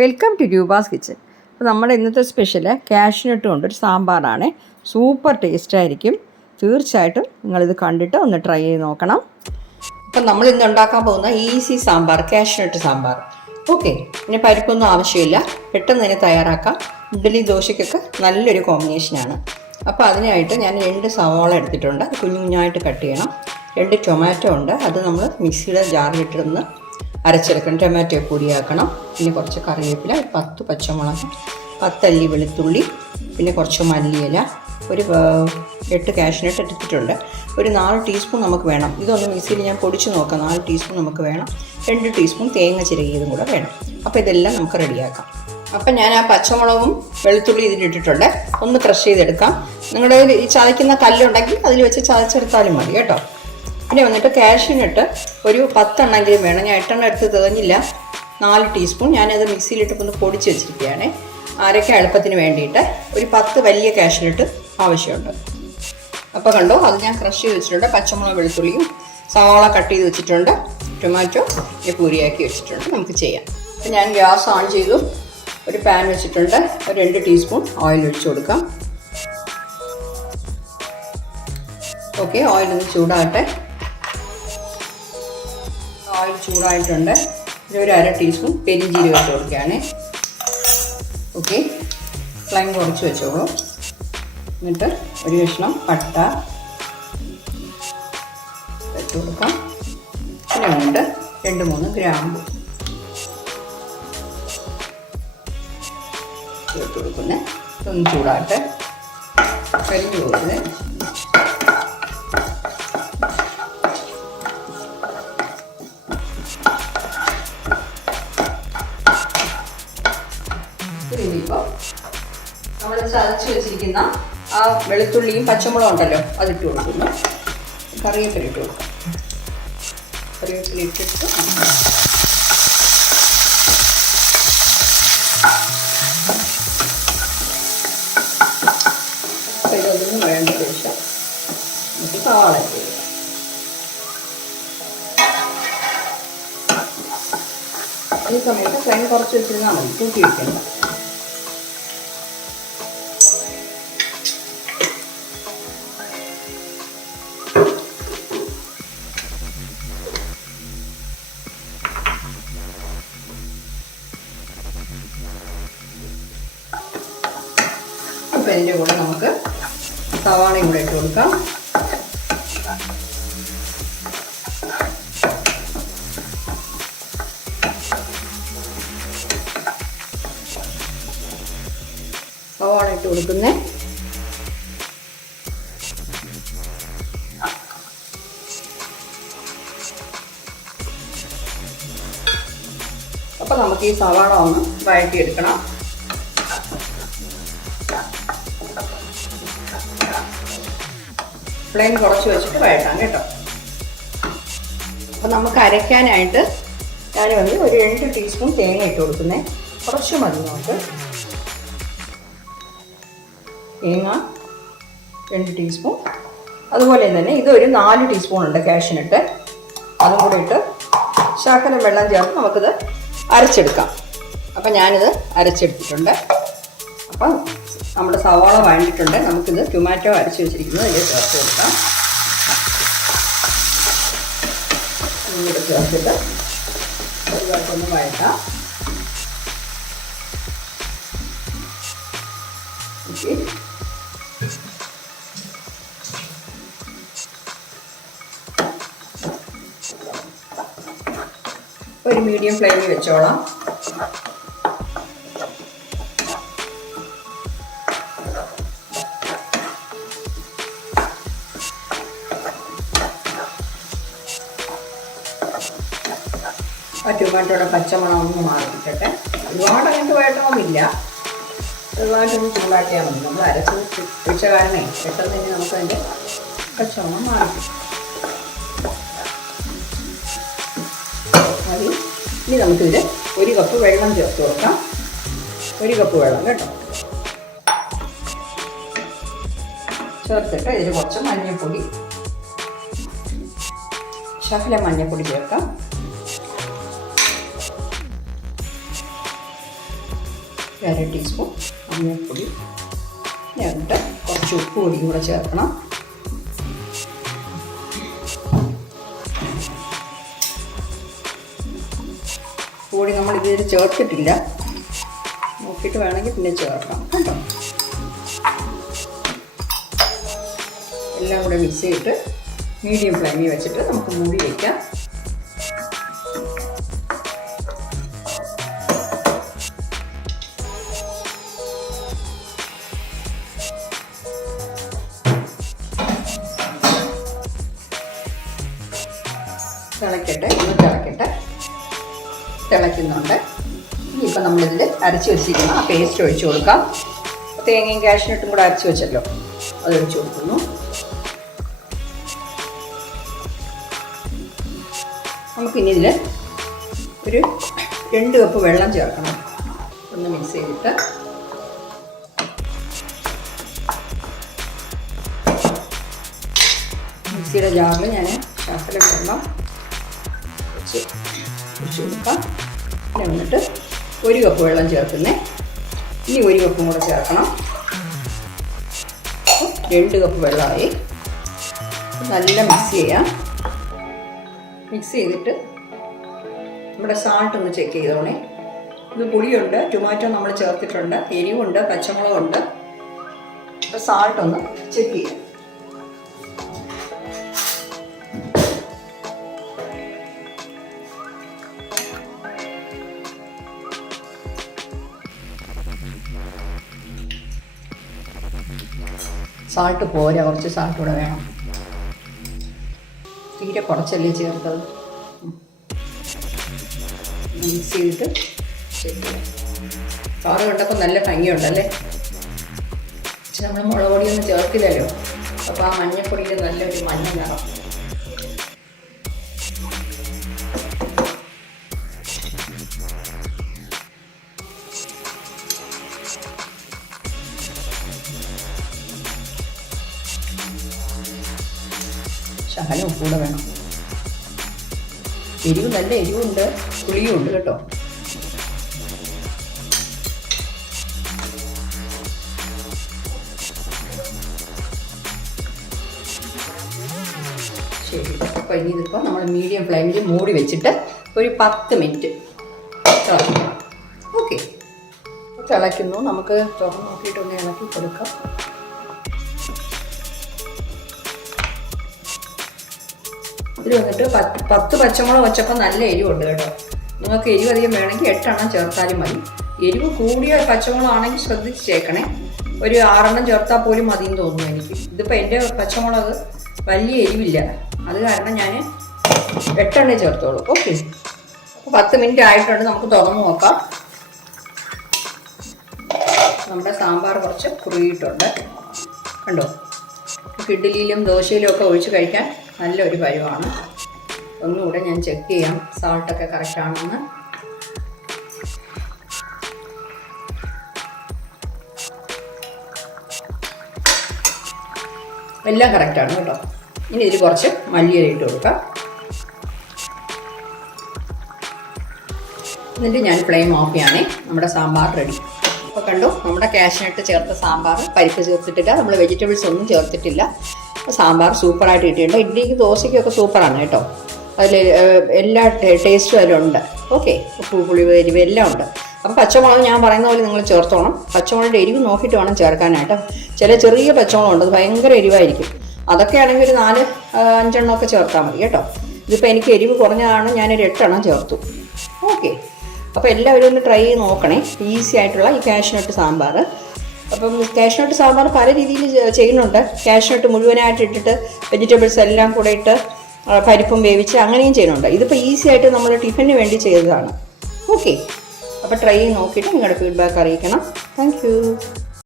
Welcome to Roopa's kitchen അപ്പോൾ നമ്മുടെ ഇന്നത്തെ സ്പെഷ്യൽ കാഷ്നട്ട് കൊണ്ടൊരു സാമ്പാറാണ്. സൂപ്പർ ടേസ്റ്റ് ആയിരിക്കും. തീർച്ചയായിട്ടും നിങ്ങളിത് കണ്ടിട്ട് ഒന്ന് ട്രൈ ചെയ്ത് നോക്കണം. അപ്പം നമ്മൾ ഇന്ന് ഉണ്ടാക്കാൻ പോകുന്ന easy sambar cashew nut sambar. Okay ഇനി പരിപ്പൊന്നും ആവശ്യമില്ല. പെട്ടെന്ന് തന്നെ തയ്യാറാക്കാം. ഇഡ്ഡലി ദോശയ്ക്കൊക്കെ നല്ലൊരു കോമ്പിനേഷനാണ് അപ്പോൾ അതിനായിട്ട് ഞാൻ രണ്ട് സവാള എടുത്തിട്ടുണ്ട്. കുഞ്ഞു കുഞ്ഞായിട്ട് കട്ട് ചെയ്യണം. രണ്ട് ടൊമാറ്റോ ഉണ്ട്. അത് നമ്മൾ മിക്സിയുടെ ജാറിലിട്ടിരുന്ന് അരച്ചെടുക്കണം ടൊമാറ്റോ പൊടിയാക്കണം പിന്നെ കുറച്ച് കറിവേപ്പില പത്ത് പച്ചമുളക് പത്തല്ലി വെളുത്തുള്ളി പിന്നെ കുറച്ച് മല്ലിയില ഒരു എട്ട് കാഷ്നട്ട് എടുത്തിട്ടുണ്ട്. ഒരു നാല് ടീസ്പൂൺ നമുക്ക് വേണം. ഇതൊന്ന് മിക്സിയിൽ ഞാൻ പൊടിച്ച് നോക്കാം. നാല് ടീസ്പൂൺ നമുക്ക് വേണം. രണ്ട് ടീസ്പൂൺ തേങ്ങ ചിരകിയതും കൂടെ വേണം. അപ്പോൾ ഇതെല്ലാം നമുക്ക് റെഡിയാക്കാം. അപ്പം ഞാൻ ആ പച്ചമുളകും വെളുത്തുള്ളി ഇതിലിട്ടിട്ടുണ്ട് ഒന്ന് ക്രഷ് ചെയ്തെടുക്കാം. നിങ്ങളുടെ ഈ ചതയ്ക്കുന്ന കല്ലുണ്ടെങ്കിൽ അതിൽ വെച്ച് ചതച്ചെടുത്താലും മതി കേട്ടോ. പിന്നെ വന്നിട്ട് കാഷ്യൂനട്ട് ഒരു പത്തെണ്ണെങ്കിലും വേണം. ഞാൻ എട്ടെണ്ണം എടുത്ത് തികഞ്ഞില്ല നാല് ടീസ്പൂൺ. ഞാനത് മിക്സിയിലിട്ട് ഒന്ന് പൊടിച്ച് വെച്ചിരിക്കുകയാണ്. ആരൊക്കെ എളുപ്പത്തിന് വേണ്ടിയിട്ട് ഒരു പത്ത് വലിയ കാഷ്യൂനട്ട് ആവശ്യമുണ്ട്. അപ്പോൾ കണ്ടോ അത് ഞാൻ ക്രഷ് ചെയ്ത് വെച്ചിട്ടുണ്ട്. പച്ചമുളക് വെളുത്തുള്ളിയും സവാള കട്ട് ചെയ്ത് വെച്ചിട്ടുണ്ട്. ടൊമാറ്റോ പൂരിയാക്കി വെച്ചിട്ടുണ്ട്. നമുക്ക് ചെയ്യാം. അപ്പോൾ ഞാൻ ഗ്യാസ് ഓൺ ചെയ്തു. ഒരു പാൻ വെച്ചിട്ടുണ്ട്. ഒരു രണ്ട് ടീസ്പൂൺ ഓയിൽ ഒഴിച്ചു കൊടുക്കാം. ഓക്കെ ഓയിൽ ഒന്ന് ചൂടാകട്ടെ. ഓയിൽ ചൂടായിട്ടുണ്ട്. ഇനി ഒരു അര ടീസ്പൂൺ പെരിഞ്ജീരകം ഇട്ട് കൊടുക്കുകയാണ്. ഓക്കെ ഫ്ലെയിം കുറച്ച് വെച്ചോളൂ. എന്നിട്ട് ഒരു കഷ്ണം പട്ട വെച്ച് കൊടുക്കാം. പിന്നെ ഉണ്ട് രണ്ട് മൂന്ന് ഗ്രാമ്പു ചേർത്ത് കൊടുക്കുന്നത് ഒന്ന് ചൂടാട്ടെ കരിഞ്ഞു പോകുന്നത് ചതച്ച് വെച്ചിരിക്കുന്ന ആ വെളുത്തുള്ളിയും പച്ചമുളകും ഉണ്ടല്ലോ അതിട്ട് കൊടുക്കുന്നു. കറിവേപ്പില ഇട്ട് കൊടുക്കാം. കറിവേപ്പില ഇട്ടിട്ട് ഈ സമയത്ത് ഫ്ലെയിം കുറച്ച് വെച്ചിരുന്നാൽ മതി. കൂട്ടി വെക്കേണ്ട. ഇതിന്റെ കൂടെ നമുക്ക് സവാളയും കൂടെ ഇട്ട് കൊടുക്കാം. സവാള ഇട്ട് കൊടുക്കുന്നേ. അപ്പോൾ നമുക്ക് ഈ സവാള ഒന്ന് വഴറ്റിയെടുക്കണം. ഫ്ലെയിം കുറച്ച് വെച്ചിട്ട് വഴട്ടാം കേട്ടോ. അപ്പോൾ നമുക്ക് അരയ്ക്കാനായിട്ട് ഞാൻ വന്ന് ഒരു രണ്ട് ടീസ്പൂൺ തേങ്ങ ഇട്ട് കൊടുക്കുന്നേ. കുറച്ച് മതി നമുക്ക്. തേങ്ങ രണ്ട് ടീസ്പൂൺ. അതുപോലെ തന്നെ ഇതൊരു നാല് ടീസ്പൂൺ ഉണ്ട് കാഷ്യൂനട്ട് അതും കൂടി ഇട്ട് ശാക്കരം വെള്ളം ചേർത്ത് നമുക്കിത് അരച്ചെടുക്കാം. അപ്പം ഞാനിത് അരച്ചെടുത്തിട്ടുണ്ട്. അപ്പം നമ്മുടെ സവാള വഴണ്ടിട്ടുണ്ട്. നമുക്കിത് ടൊമാറ്റോ അരച്ച് വെച്ചിരിക്കുന്നത് ഇതിൽ ചേർത്ത് കൊടുക്കാം. ചേർത്തിട്ട് വഴട്ടാം ഒരു മീഡിയം ഫ്ലെയിമിൽ വെച്ചോളാം. ആ ടൊമാറ്റോയുടെ പച്ചമണം ഒന്ന് മാറിക്കിട്ടെ ഒരുപാട് അങ്ങനത്തെ വേട്ടമൊന്നുമില്ല ഒന്ന് ചൂടാക്കിയാൽ മതി. നമ്മൾ അരച്ച് വെച്ച കാരണേ പെട്ടെന്ന് തന്നെ നമുക്ക് അതിന്റെ പച്ചമണം മാറി മതി. ഇനി നമുക്കിതിൽ ഒരു കപ്പ് വെള്ളം ചേർത്ത് കൊടുക്കാം. ഒരു കപ്പ് വെള്ളം കേട്ടോ. ചേർത്തിട്ട് ഇതിൽ കുറച്ച് മഞ്ഞൾപ്പൊടി ശകലം മഞ്ഞൾപ്പൊടി ചേർക്കാം. അര ടീസ്പൂൺ പിന്നെ എന്നിട്ട് കുറച്ച് ഉപ്പ് പൊടിയും കൂടെ ചേർക്കണം. പൊടി നമ്മൾ ഇതിൽ ചേർത്തിട്ടില്ല. നോക്കിയിട്ട് വേണമെങ്കിൽ പിന്നെ ചേർക്കാം. കേട്ടോ? എല്ലാം കൂടെ മിക്സ് ചെയ്തിട്ട് മീഡിയം ഫ്ലെയിമിൽ വെച്ചിട്ട് നമുക്ക് മൂടി വയ്ക്കാം തിളക്കട്ടെ ഒന്ന് തിളക്കട്ടെ. തിളയ്ക്കുന്നുണ്ട്. ഇനിയിപ്പോൾ നമ്മളിതിൽ അരച്ച് വെച്ചിരിക്കുന്ന ആ പേസ്റ്റ് ഒഴിച്ചു കൊടുക്കാം. തേങ്ങയും കാഷ്നട്ടും കൂടെ അരച്ച് വെച്ചല്ലോ. അത് ഒഴിച്ചു കൊടുക്കുന്നു. നമുക്കിനി ഇതിൽ ഒരു രണ്ട് കപ്പ് വെള്ളം ചേർക്കണം. ഒന്ന് മിക്സ് ചെയ്തിട്ട്. മിക്സിയുടെ ജാറിൽ ഞാൻ ശാസ്ത്രം വെള്ളം കൊടുക്കാം. പിന്നെ വന്നിട്ട് ഒരു കപ്പ് വെള്ളം ചേർക്കുന്നേ. ഇനി ഒരു കപ്പും കൂടെ ചേർക്കണം. രണ്ട് കപ്പ് വെള്ളമായി. നല്ല മിക്സ് ചെയ്യാം. മിക്സ് ചെയ്തിട്ട് നമ്മുടെ സാൾട്ട് ഒന്ന് ചെക്ക് ചെയ്തോണേ. ഇത് പുളിയുണ്ട് ടൊമാറ്റോ നമ്മൾ ചേർത്തിട്ടുണ്ട് എരിവുണ്ട് പച്ചമുളകുണ്ട്. അപ്പോൾ സാൾട്ട് ഒന്ന് ചെക്ക് ചെയ്യാം. സാൾട്ട് പോരാ കുറച്ച് സാൾട്ട് കൂടെ വേണം. തീരെ കുറച്ചല്ലേ ചേർത്തത്? മിക്സ് ചെയ്തിട്ട് കളറ് കണ്ടപ്പോൾ നല്ല ഭംഗിയുണ്ടല്ലേ? പക്ഷെ നമ്മൾ മുളക് പൊടിയൊന്നും ചേർക്കില്ലല്ലോ. അപ്പോൾ ആ മഞ്ഞപ്പൊടിയിൽ നല്ലൊരു മഞ്ഞ നിറം. ഉപ്പൂടെ വേണം. എരിവ് നല്ല എരിവുണ്ട്. പുളിയും ഉണ്ട് കേട്ടോ. ശരി ഇനി നമ്മൾ മീഡിയം ഫ്ലെയിമിൽ മൂടി വെച്ചിട്ട് ഒരു പത്ത് മിനിറ്റ് ഓക്കെ തിളയ്ക്കുന്നു. നമുക്ക് തുറന്ന് നോക്കിയിട്ടൊന്ന് ഇളക്കി കൊടുക്കാം. ഇതിൽ വന്നിട്ട് പത്ത് പച്ചമുളക് വെച്ചപ്പോൾ നല്ല എരിവുണ്ട് കേട്ടോ. നിങ്ങൾക്ക് എരിവ് അധികം വേണമെങ്കിൽ എട്ടെണ്ണം ചേർത്താലും മതി. എരിവ് കൂടിയ പച്ചമുളകാണെങ്കിൽ ശ്രദ്ധിച്ച് ചേക്കണേ ഒരു ആറെണ്ണം ചേർത്താൽ പോലും മതി എന്ന് തോന്നുന്നു എനിക്ക്. ഇതിപ്പോൾ എന്റെ പച്ചമുളക് വലിയ എരിവില്ല. അത് കാരണം ഞാൻ എട്ടെണ്ണേ ചേർത്തോളൂ. ഓക്കെ. അപ്പോൾ പത്ത് മിനിറ്റ് ആയിട്ടുണ്ട്. നമുക്ക് തുറന്ന് നോക്കാം. നമ്മുടെ സാമ്പാർ കുറച്ച് കുറുകിയിട്ടുണ്ട്. കണ്ടോ? ഇഡ്ഡലിയിലും ദോശയിലും ഒക്കെ ഒഴിച്ച് കഴിക്കാൻ നല്ലൊരു പരുവാണ് ഒന്നുകൂടെ ഞാൻ ചെക്ക് ചെയ്യാം. സാൾട്ടൊക്കെ കറക്റ്റ് ആണെന്ന്. എല്ലാം കറക്റ്റാണ് കേട്ടോ. ഇനി ഇതിൽ കുറച്ച് മല്ലിയില ഇട്ട് കൊടുക്കാം. എന്നിട്ട് ഞാൻ ഫ്ലെയിം ഓഫ് ചെയ്യണേ. നമ്മുടെ സാമ്പാർ റെഡി അപ്പോൾ കണ്ടു നമ്മുടെ കാഷ്നട്ട് ചേർത്ത സാമ്പാർ പരിപ്പ് ചേർത്തിട്ടില്ല. നമ്മൾ വെജിറ്റബിൾസ് ഒന്നും ചേർത്തിട്ടില്ല. സാമ്പാർ സൂപ്പറായിട്ട് കിട്ടിയിട്ടുണ്ട്. ഇഡ്ഡലിക്ക് ദോശയ്ക്കൊക്കെ സൂപ്പറാണ് കേട്ടോ. അതിൽ എല്ലാ ടേസ്റ്റും അതിലുണ്ട്. ഓക്കെ. ഉപ്പ് പുളി എരിവ് എല്ലാം ഉണ്ട്. അപ്പോൾ പച്ചമുളക് ഞാൻ പറയുന്ന പോലെ നിങ്ങൾ ചേർത്തോണം. പച്ചമുളകിന്റെ എരിവ് നോക്കിയിട്ട് വേണം ചേർക്കാനായിട്ട്. ചില ചെറിയ പച്ചമുളകുണ്ട്. അത് ഭയങ്കര എരിവായിരിക്കും. അതൊക്കെ ആണെങ്കിൽ ഒരു നാല് അഞ്ചെണ്ണമൊക്കെ ചേർത്താൽ മതി കേട്ടോ. ഇതിപ്പോൾ എനിക്ക് എരിവ് കുറഞ്ഞതാണ് ഞാനൊരു എട്ടെണ്ണം ചേർത്തു. ഓക്കെ. അപ്പോൾ എല്ലാവരും ഒന്ന് ട്രൈ ചെയ്ത് നോക്കണേ. ഈസി ആയിട്ടുള്ള ഈ കാഷ്നട്ട് സാമ്പാർ അപ്പം കാഷ്നട്ട് സാമ്പാർ പല രീതിയിൽ ചെയ്യുന്നുണ്ട്. കാഷ്നട്ട് മുഴുവനായിട്ട് ഇട്ടിട്ട് വെജിറ്റബിൾസ് എല്ലാം കൂടെ ഇട്ട് പരിപ്പും വേവിച്ച് അങ്ങനെയും ചെയ്യുന്നുണ്ട്. ഇതിപ്പോൾ ഈസി ആയിട്ട് നമ്മൾ ടിഫിന് വേണ്ടി ചെയ്തതാണ്. ഓക്കെ അപ്പോൾ ട്രൈ ചെയ്ത് നോക്കിയിട്ട് നിങ്ങളുടെ ഫീഡ്ബാക്ക് അറിയിക്കണം. താങ്ക്